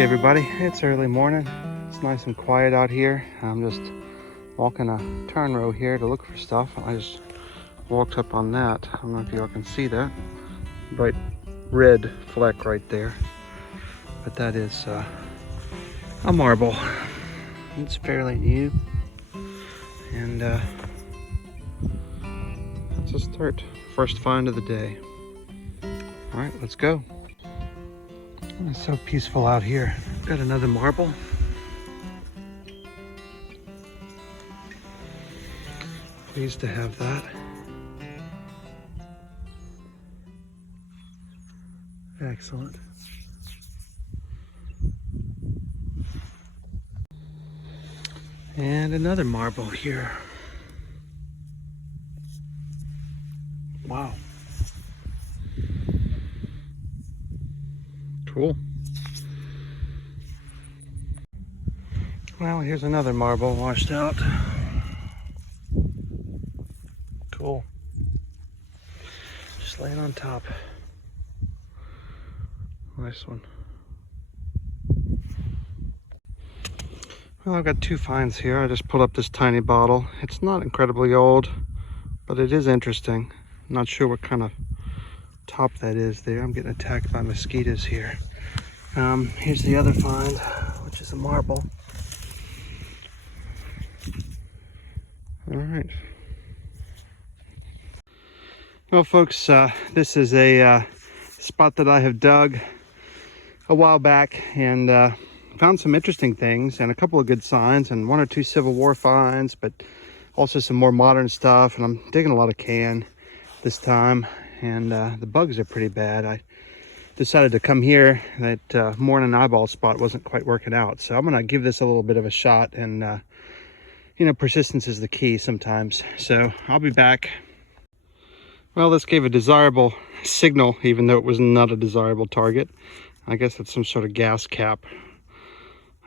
Hey everybody, it's early morning. It's nice and quiet out here. I'm just walking a turn row here to look for stuff. I just walked up on that. I don't know if y'all can see that bright red fleck right there, but that is a marble. It's fairly new, and that's a start. First find of the day. All right, let's go. It's so peaceful out here. Got another marble. Pleased to have that. Excellent. And another marble here. Wow. Cool. Well, here's another marble washed out. Cool. Just laying on top. Nice one. Well, I've got two finds here. I just pulled up this tiny bottle. It's not incredibly old, but it is interesting. I'm not sure what kind of top that is there. I'm getting attacked by mosquitoes here. Here's the other find, which is a marble. All right. Well, folks, this is a spot that I have dug a while back and found some interesting things and a couple of good signs and one or two Civil War finds, but also some more modern stuff. And I'm digging a lot of can this time, and the bugs are pretty bad. I decided to come here. That morning eyeball spot wasn't quite working out, so I'm gonna give this a little bit of a shot. And you know, persistence is the key sometimes. So I'll be back. Well, this gave a desirable signal, even though it was not a desirable target. I guess it's some sort of gas cap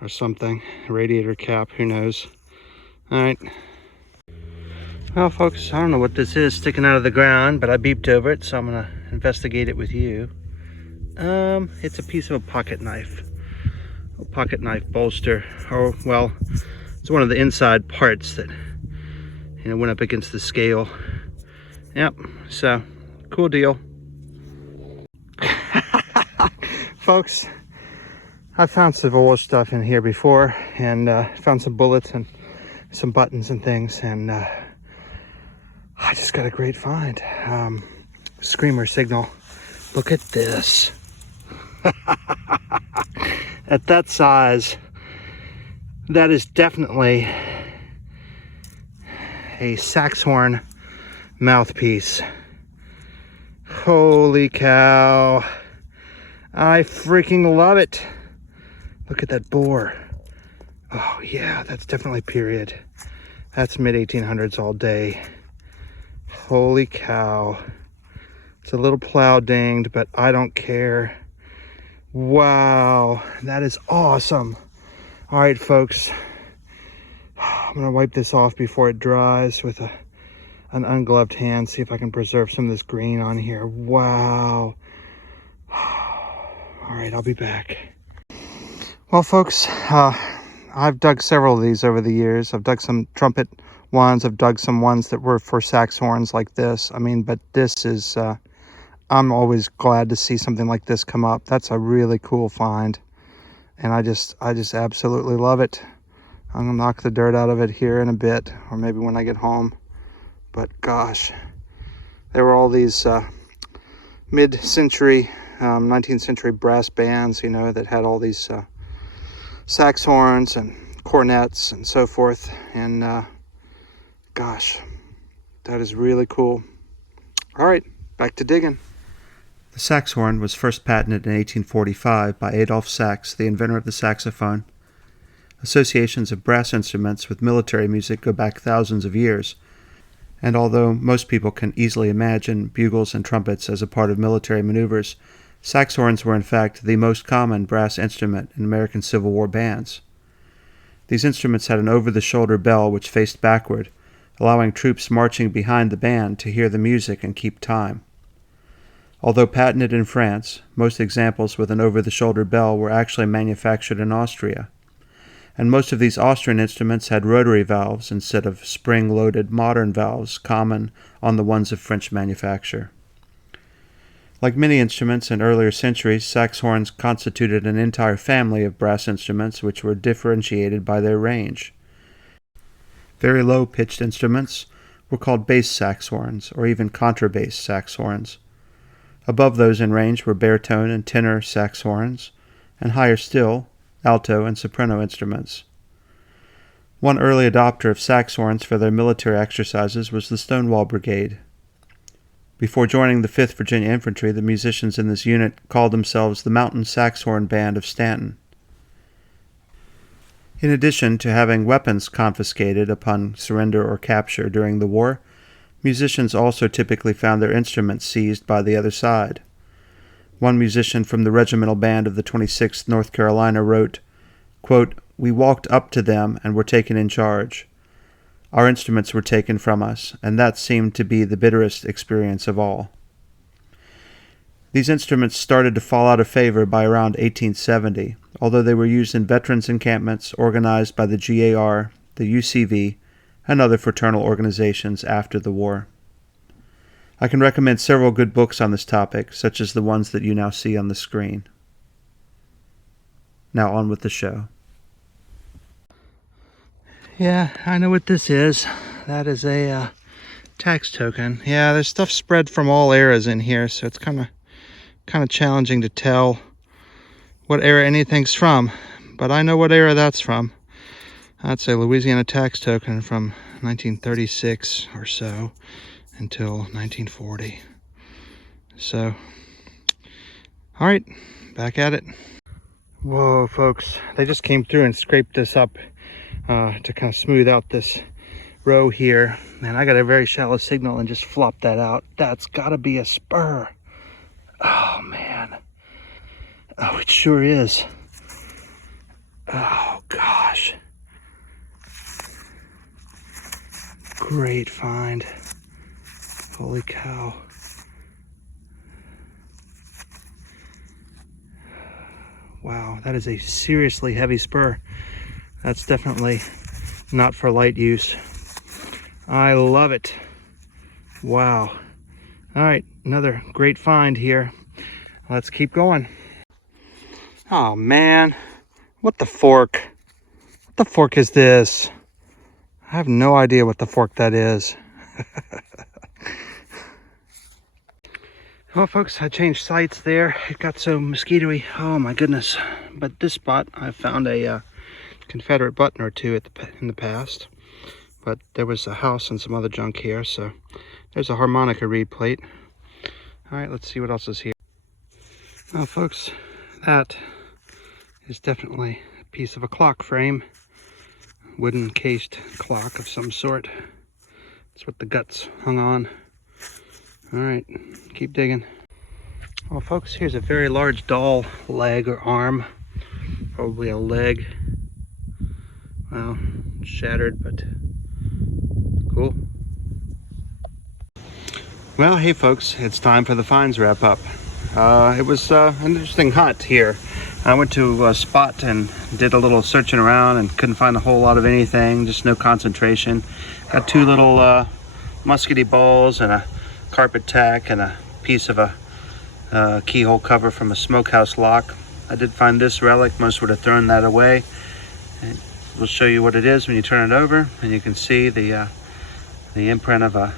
or something, radiator cap, who knows. All right. Well, folks, I don't know what this is sticking out of the ground, but I beeped over it, so I'm gonna investigate it with you. It's a piece of a pocket knife bolster, or well, it's one of the inside parts that, you know, went up against the scale. Yep, so cool deal. Folks, I found Civil War stuff in here before, and found some bullets and some buttons and things, and I just got a great find. Screamer signal. Look at this. At that size, that is definitely a Saxhorn mouthpiece. Holy cow. I freaking love it. Look at that bore. Oh yeah, that's definitely period. That's mid-1800s all day. Holy cow. It's a little plow dinged, but I don't care. Wow, that is awesome. All right, folks, I'm gonna wipe this off before it dries with an ungloved hand, see if I can preserve some of this green on here. Wow. All right, I'll be back. Well, folks, I've dug several of these over the years. I've dug some trumpet ones. I've dug some ones that were for saxhorns like this. I mean, but this is, I'm always glad to see something like this come up. That's a really cool find. And I just absolutely love it. I'm gonna knock the dirt out of it here in a bit, or maybe when I get home. But gosh, there were all these mid-century, 19th century brass bands, you know, that had all these saxhorns and cornets and so forth. And gosh, that is really cool. All right, back to digging. The saxhorn was first patented in 1845 by Adolph Sax, the inventor of the saxophone. Associations of brass instruments with military music go back thousands of years, and although most people can easily imagine bugles and trumpets as a part of military maneuvers, saxhorns were in fact the most common brass instrument in American Civil War bands. These instruments had an over-the-shoulder bell which faced backward, allowing troops marching behind the band to hear the music and keep time. Although patented in France, most examples with an over-the-shoulder bell were actually manufactured in Austria. And most of these Austrian instruments had rotary valves instead of spring-loaded modern valves common on the ones of French manufacture. Like many instruments in earlier centuries, saxhorns constituted an entire family of brass instruments which were differentiated by their range. Very low-pitched instruments were called bass saxhorns, or even contrabass saxhorns. Above those in range were baritone and tenor saxhorns, and higher still, alto and soprano instruments. One early adopter of saxhorns for their military exercises was the Stonewall Brigade. Before joining the 5th Virginia Infantry, the musicians in this unit called themselves the Mountain Saxhorn Band of Stanton. In addition to having weapons confiscated upon surrender or capture during the war, musicians also typically found their instruments seized by the other side. One musician from the regimental band of the 26th North Carolina wrote, quote, "We walked up to them and were taken in charge. Our instruments were taken from us, and that seemed to be the bitterest experience of all." These instruments started to fall out of favor by around 1870, although they were used in veterans' encampments organized by the GAR, the UCV, and other fraternal organizations after the war. I can recommend several good books on this topic, such as the ones that you now see on the screen. Now on with the show. Yeah, I know what this is. That is a tax token. Yeah, there's stuff spread from all eras in here, so it's kind of challenging to tell what era anything's from. But I know what era that's from. That's a Louisiana tax token from 1936 or so until 1940. So, all right, back at it. Whoa, folks, they just came through and scraped this up to kind of smooth out this row here. And I got a very shallow signal and just flopped that out. That's gotta be a spur. Oh, man. Oh, it sure is. Oh, gosh. Great find. Holy cow. Wow, that is a seriously heavy spur. That's definitely not for light use. I love it. Wow. All right, another great find here. Let's keep going. Oh man, what the fork? What the fork is this? I have no idea what the fork that is. Well, folks, I changed sites there. It got so mosquito-y. Oh my goodness. But this spot, I found a Confederate button or two in the past. But there was a house and some other junk here, so there's a harmonica reed plate. All right, let's see what else is here. Well, folks, that is definitely a piece of a clock frame. Wooden cased clock of some sort. That's what the guts hung on. All right, keep digging. Well, folks, here's a very large doll leg or arm. Probably a leg. Well, shattered, but cool. Well, hey folks, it's time for the finds wrap up. It was an interesting hunt here. I went to a spot and did a little searching around and couldn't find a whole lot of anything, just no concentration. Got two little muskety balls and a carpet tack and a piece of a keyhole cover from a smokehouse lock. I did find this relic. Most would have thrown that away. And we'll show you what it is when you turn it over, and you can see the imprint of a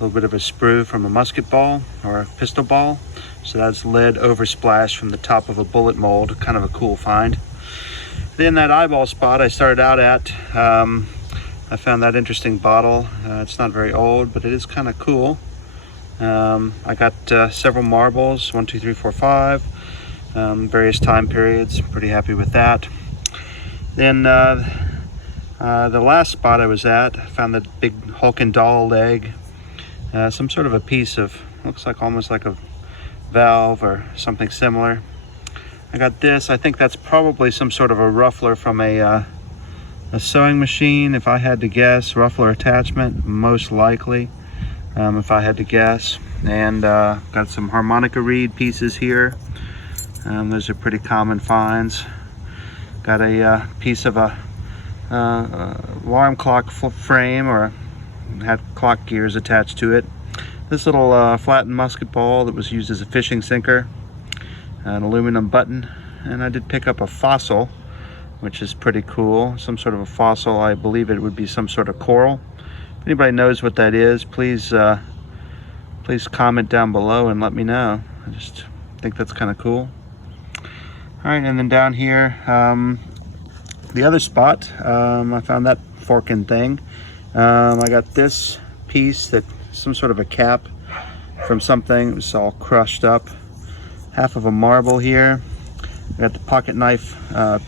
little bit of a sprue from a musket ball or a pistol ball. So that's lead oversplash from the top of a bullet mold. Kind of a cool find. Then that eyeball spot I started out at, I found that interesting bottle. It's not very old, but it is kind of cool. I got several marbles, 1, 2, 3, 4, 5, various time periods. Pretty happy with that. Then the last spot I was at, I found that big hulking doll leg, some sort of a piece of, looks like almost like a valve or something similar. I got this. I think that's probably some sort of a ruffler from a sewing machine, if I had to guess. Ruffler attachment, most likely. If I had to guess. and got some harmonica reed pieces here. Those are pretty common finds. Got a piece of a alarm clock frame, or had clock gears attached to it. This little flattened musket ball that was used as a fishing sinker, an aluminum button, and I did pick up a fossil, which is pretty cool. Some sort of a fossil. I believe it would be some sort of coral. If anybody knows what that is, please comment down below and let me know. I just think that's kind of cool. All right, and then down here, the other spot, I found that forking thing. I got this piece, that some sort of a cap from something. It was all crushed up. Half of a marble here. I got the pocket knife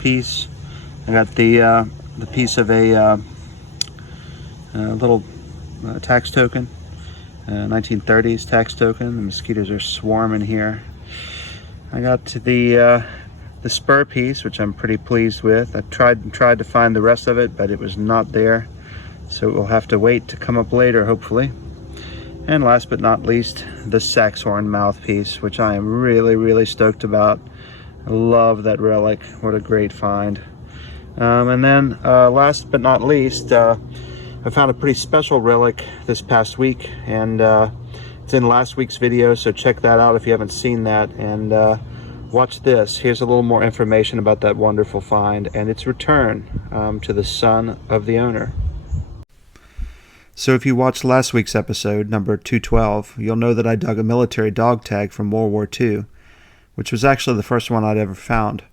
piece. I got the piece of a little tax token, 1930s tax token. The mosquitoes are swarming here. I got to the spur piece, which I'm pretty pleased with. I tried to find the rest of it, but it was not there, so we'll have to wait to come up later, hopefully. And last but not least, the Saxhorn mouthpiece, which I am really stoked about. I love that relic. What a great find. And then last but not least, I found a pretty special relic this past week, and it's in last week's video, so check that out if you haven't seen that. And watch this. Here's a little more information about that wonderful find and its return to the son of the owner. So if you watched last week's episode, number 212, you'll know that I dug a military dog tag from World War II, which was actually the first one I'd ever found.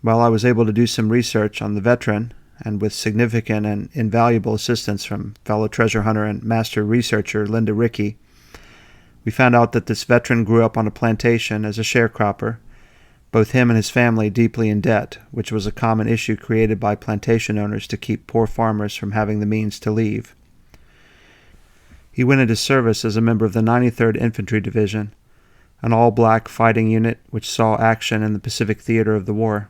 While I was able to do some research on the veteran, and with significant and invaluable assistance from fellow treasure hunter and master researcher Linda Rickey, we found out that this veteran grew up on a plantation as a sharecropper, both him and his family deeply in debt, which was a common issue created by plantation owners to keep poor farmers from having the means to leave. He went into service as a member of the 93rd Infantry Division, an all-black fighting unit which saw action in the Pacific theater of the war.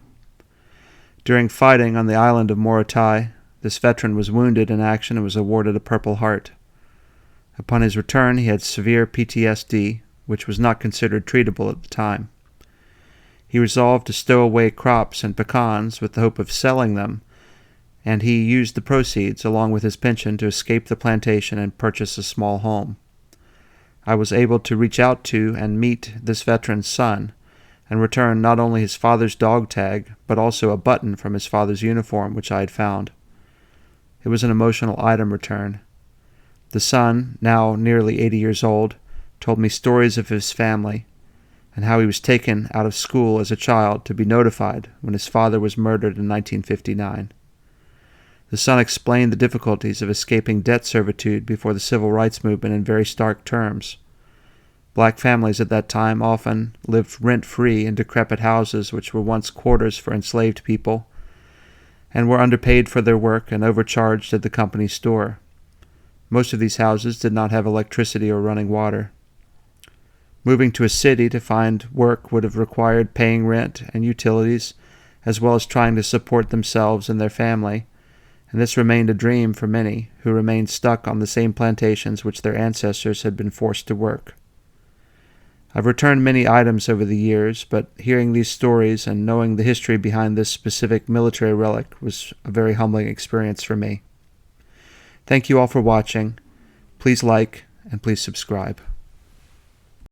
During fighting on the island of Morotai, this veteran was wounded in action and was awarded a Purple Heart. Upon his return, he had severe PTSD, which was not considered treatable at the time. He resolved to stow away crops and pecans with the hope of selling them, and he used the proceeds along with his pension to escape the plantation and purchase a small home. I was able to reach out to and meet this veteran's son, and return not only his father's dog tag, but also a button from his father's uniform which I had found. It was an emotional item return. The son, now nearly 80 years old, told me stories of his family, and how he was taken out of school as a child to be notified when his father was murdered in 1959. The son explained the difficulties of escaping debt servitude before the civil rights movement in very stark terms. Black families at that time often lived rent-free in decrepit houses which were once quarters for enslaved people, and were underpaid for their work and overcharged at the company store. Most of these houses did not have electricity or running water. Moving to a city to find work would have required paying rent and utilities, as well as trying to support themselves and their family, and this remained a dream for many who remained stuck on the same plantations which their ancestors had been forced to work. I've returned many items over the years, but hearing these stories and knowing the history behind this specific military relic was a very humbling experience for me. Thank you all for watching. Please like and please subscribe.